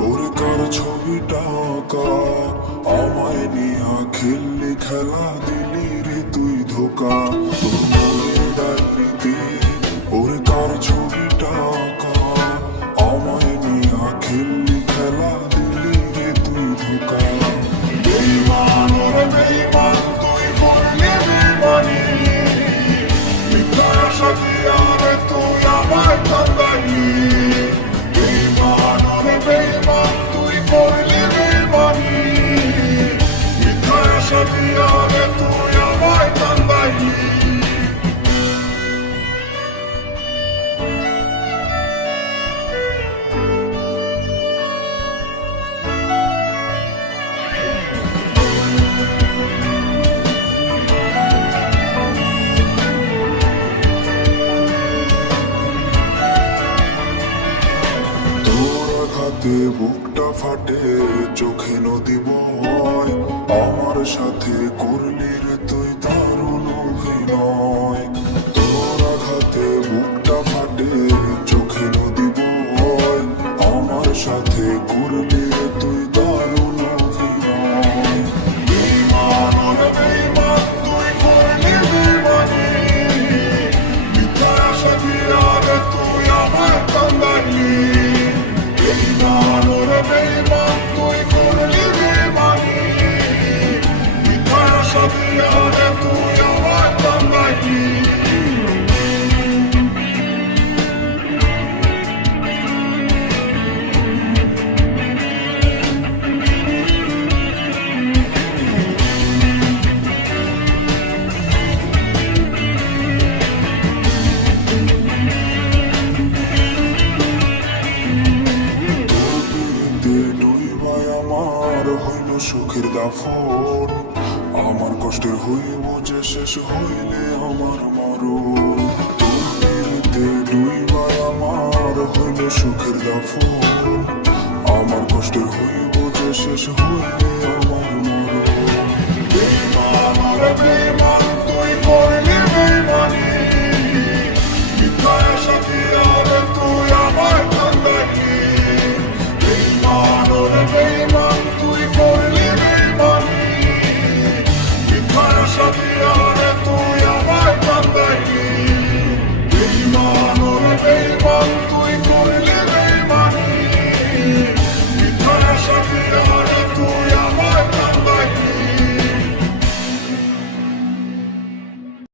ওর ছবিটা আঁকা। আমায় নিয়ে খেললি খেলা দিলি রে তুই ধোকা। আঘাতে বুকটা ফাটে, চোখে নদী বয়। আমার সাথে করলি রে তুই দারুণ অভিনয়। তোর আঘাতে বুকটা ফাটে, চোখে নদী বয়। আমার সাথে করলি সুখের দাফন, আমার কষ্টের হইব যে শেষ হইলে আমার মরণ। দুই পিড়িতে ডুইবাই আমার হইল সুখের দাফন, আমার কষ্টের হইব যে শেষ হইলে আমার মরণ। বেইমান আমার one.